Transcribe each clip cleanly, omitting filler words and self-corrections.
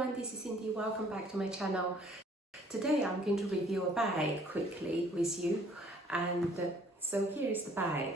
everyone, this is Cyndy. Welcome back to my channel. Today I'm going to review a bag quickly with you, and so here is the bag.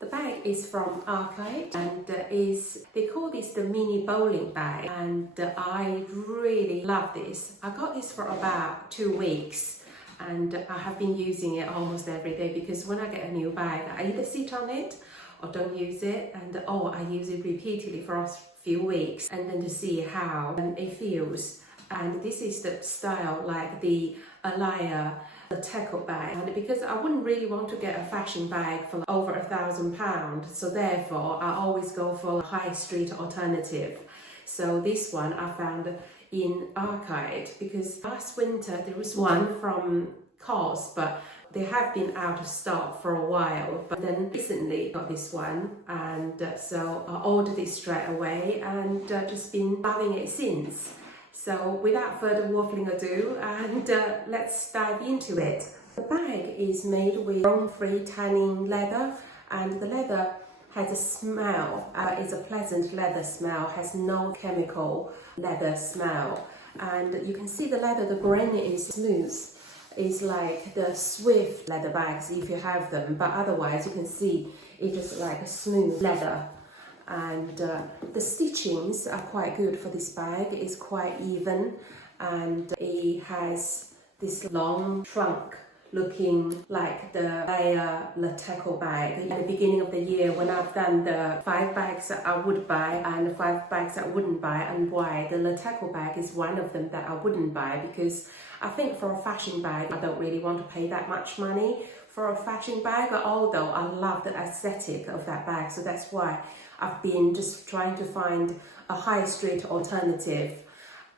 The bag is from Arket and they call this the mini bowling bag, and I really love this. I got this for about 2 weeks and I have been using it almost every day, because when I get a new bag I either sit on it or don't use it, and I use it repeatedly for a few weeks and then to see how it feels. And this is the style like the alaia, the leteckelbag, and because I wouldn't really want to get a fashion bag for over £1,000, so therefore I always go for a high street alternative. So this one I found in Arket, because last winter there was one from COS, but they have been out of stock for a while, but then recently got this one, and so I ordered it straight away and just been loving it since. So without further waffling ado, and let's dive into it. The bag is made with foam-free tanning leather, and the leather has a smell, it's a pleasant leather smell, has no chemical leather smell, and you can see the leather, the grain is smooth. Is like the Suede leather bags if you have them, but otherwise you can see it is like a smooth leather. And the stitchings are quite good for this bag. It's quite even, and it has this long trunk looking like the alaia leteckelbag. At the beginning of the year, when I've done the 5 bags that I would buy and the 5 bags that I wouldn't buy, and why the leteckelbag is one of them that I wouldn't buy, because I think for a fashion bag I don't really want to pay that much money for a fashion bag, although I love the aesthetic of that bag. So that's why I've been just trying to find a high street alternative.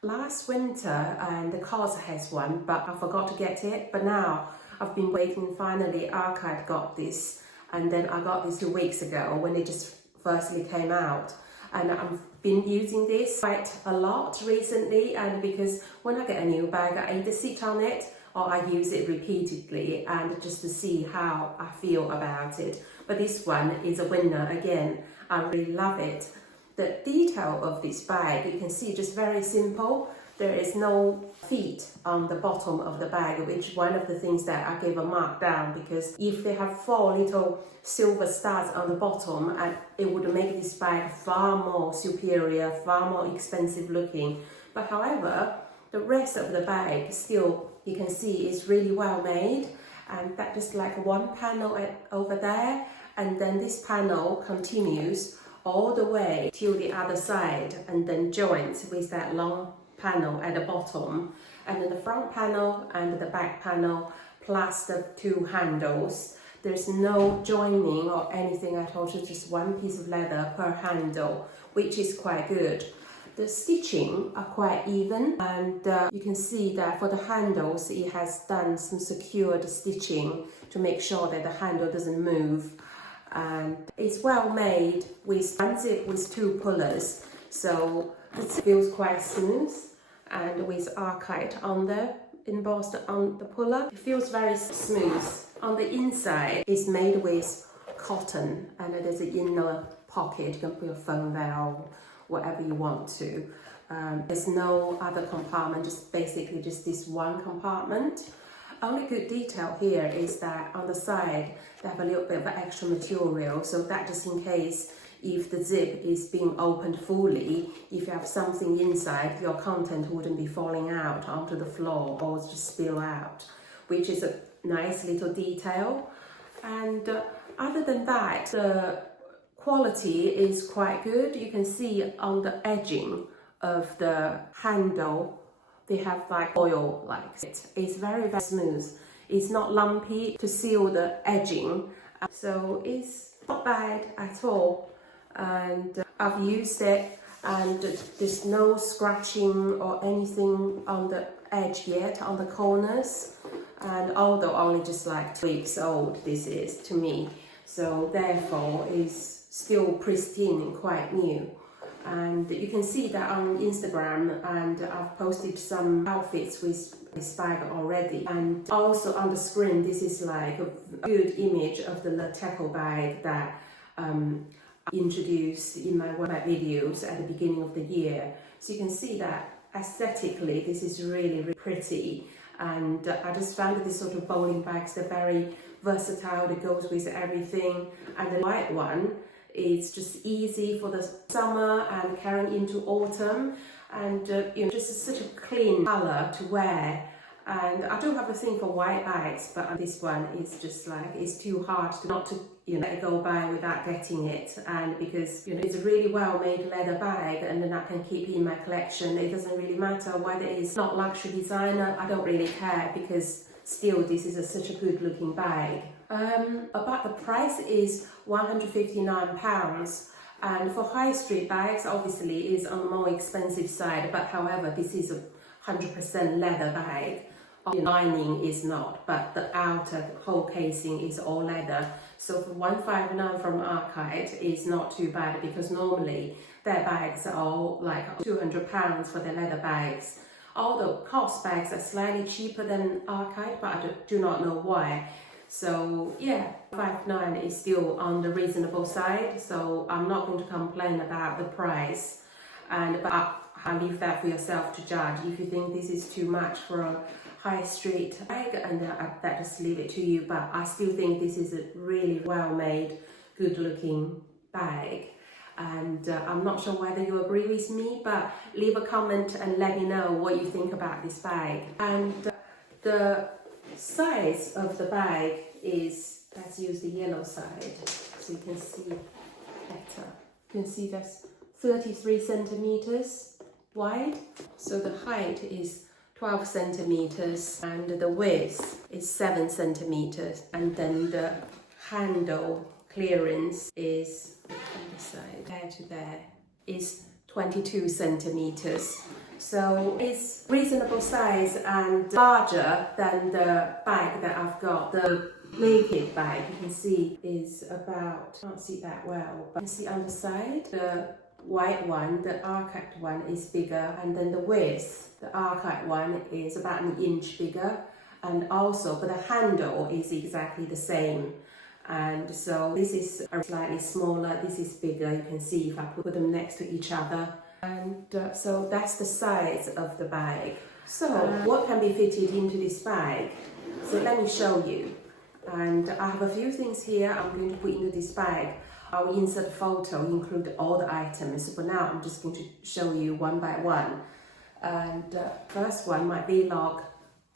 Last winter, and the COS has one, but I forgot to get it. But now I've been waiting, finally Arket got this, and then I got this 2 weeks ago when it just firstly came out. And I've been using this quite a lot recently, and because when I get a new bag I either sit on it or I use it repeatedly, and just to see how I feel about it. But this one is a winner again. I really love it. The detail of this bag, you can see, just very simple. There is no feet on the bottom of the bag, which one of the things that I gave a mark down, because if they have 4 little silver stars on the bottom, and it would make this bag far more superior, far more expensive looking. But however, the rest of the bag still, you can see, is really well made, and that just like one panel over there, and then this panel continues all the way till the other side and then joins with that long panel at the bottom, and then the front panel and the back panel plus the 2 handles. There's no joining or anything at all, just one piece of leather per handle, which is quite good. The stitching are quite even, and you can see that for the handles it has done some secured stitching to make sure that the handle doesn't move. And it's well made with one zip with 2 pullers, so it feels quite smooth, and with Arket on there embossed on the puller, it feels very smooth. On the inside it's made with cotton, and there's an inner pocket. You can put your phone there or whatever you want to. There's no other compartment, just basically just this one compartment. Only good detail here is that on the side they have a little bit of extra material, so that just in case if the zip is being opened fully, if you have something inside, your content wouldn't be falling out onto the floor or just spill out, which is a nice little detail. And other than that, the quality is quite good. You can see on the edging of the handle they have like oil, like it's very, very smooth. It's not lumpy to seal the edging, so it's not bad at all. And I've used it, and there's no scratching or anything on the edge yet, on the corners. And although only just like 2 weeks old this is to me, so therefore it's still pristine and quite new. And you can see that on Instagram, and I've posted some outfits with this bag already. And also on the screen, this is like a good image of the leteckelbag that I introduced in my videos at the beginning of the year. So you can see that aesthetically this is really, really pretty, and I just found this sort of bowling bags, they're very versatile, it goes with everything. And the white one is just easy for the summer and carrying into autumn, and just such a clean color to wear. And I do have a thing for white bags, but this one is just like, it's too hard not to let it go by without getting it. And because it's a really well made leather bag, and then I can keep it in my collection. It doesn't really matter whether it's not luxury designer, I don't really care, because still this is such a good looking bag. About the price is £159, and for high street bags obviously is on the more expensive side, but however this is a 100% leather bag. The lining is not, but the outer, the whole casing is all leather. So for £159 from Arket is not too bad, because normally their bags are all like £200 for their leather bags. Although cost bags are slightly cheaper than Arket, but I do not know why. So yeah, £159 is still on the reasonable side, so I'm not going to complain about the price. But I'll leave that for yourself to judge. If you think this is too much for a high street bag, and that just leave it to you. But I still think this is a really well made, good looking bag. And I'm not sure whether you agree with me, but leave a comment and let me know what you think about this bag. And the size of the bag is, let's use the yellow side so you can see better. You can see that's 33 centimeters wide. So the height is 12 centimeters and the width is 7 centimeters. And then the handle clearance is, on the side, there to there, is 22 centimeters. So it's reasonable size and larger than the bag that I've got. The naked bag, you can see, is about, can't see that well, but you can see on the side, the white one, the Arket one is bigger, and then the width, the Arket one is about an inch bigger, and also, but the handle is exactly the same. And so this is slightly smaller, this is bigger, you can see if I put them next to each other. And so that's the size of the bag. So what can be fitted into this bag? So let me show you. And I have a few things here I'm going to put into this bag. I'll insert a photo, include all the items. But now I'm just going to show you one by one. And first one, my vlog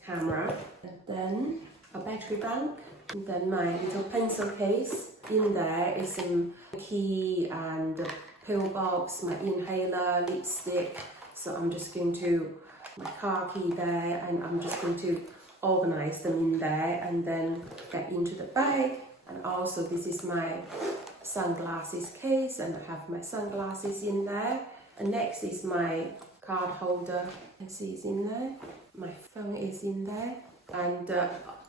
camera, and then a battery bank, and then my little pencil case. In there is some key and pill box, my inhaler, lipstick. So I'm just going to, my car key there, and I'm just going to organize them in there and then get into the bag. And also this is my sunglasses case, and I have my sunglasses in there. And next is my card holder, you can see it's in there. My phone is in there. And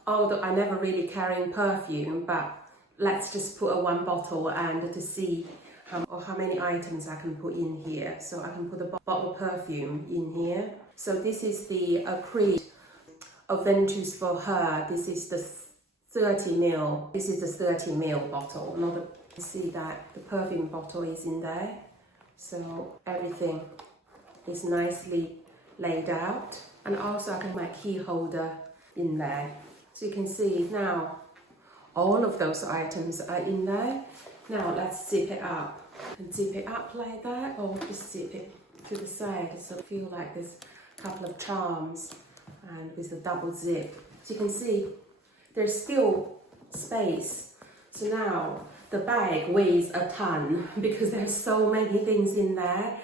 although I never really carry perfume, but let's just put one bottle and to see how many items I can put in here. So I can put a bottle of perfume in here. So this is the Arket Adventures for Her. This is the 30ml. This is the 30ml bottle. You see that the perfume bottle is in there. So everything is nicely laid out. And also I can put my key holder in there. So you can see now all of those items are in there. Now let's zip it up. And zip it up like that, or just zip it to the side, so I feel like there's a couple of charms, and with a double zip. So you can see there's still space. So now the bag weighs a ton because there's so many things in there,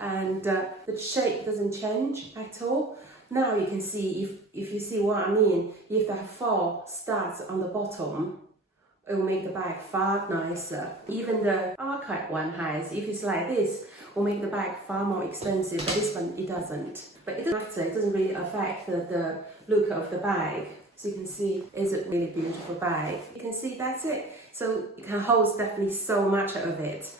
and the shape doesn't change at all. Now you can see, if you see what I mean, if there are 4 studs on the bottom, it will make the bag far nicer. Even the Arket one has, if it's like this, will make the bag far more expensive, but this one, it doesn't. But it doesn't matter, it doesn't really affect the look of the bag. So you can see, it's a really beautiful bag. You can see that's it. So it can hold definitely so much of it.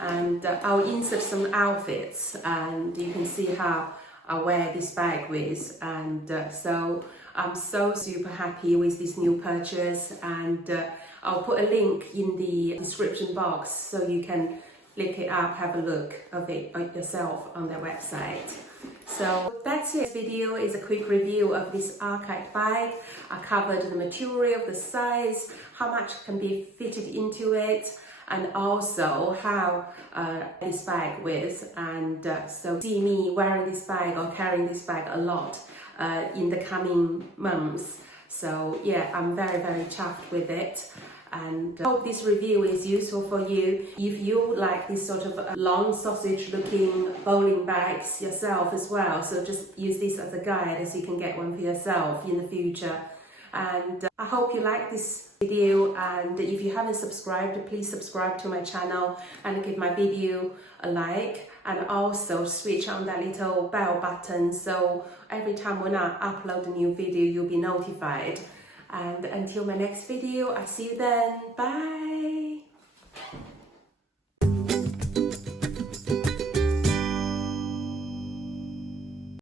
And I'll insert some outfits, and you can see how I wear this bag with. And so I'm so super happy with this new purchase, and I'll put a link in the description box so you can look it up, have a look of it yourself on their website. So that's it. This video is a quick review of this Arket bag. I covered the material, the size, how much can be fitted into it, and also how this bag with. And so see me wearing this bag or carrying this bag a lot in the coming months. So yeah, I'm very chuffed with it. And I hope this review is useful for you. If you like this sort of long sausage looking bowling bags yourself as well, so just use this as a guide as you can get one for yourself in the future. And I hope you like this video, and if you haven't subscribed, please subscribe to my channel and give my video a like, and also switch on that little bell button so every time when I upload a new video you'll be notified. And until my next video, I'll see you then. Bye!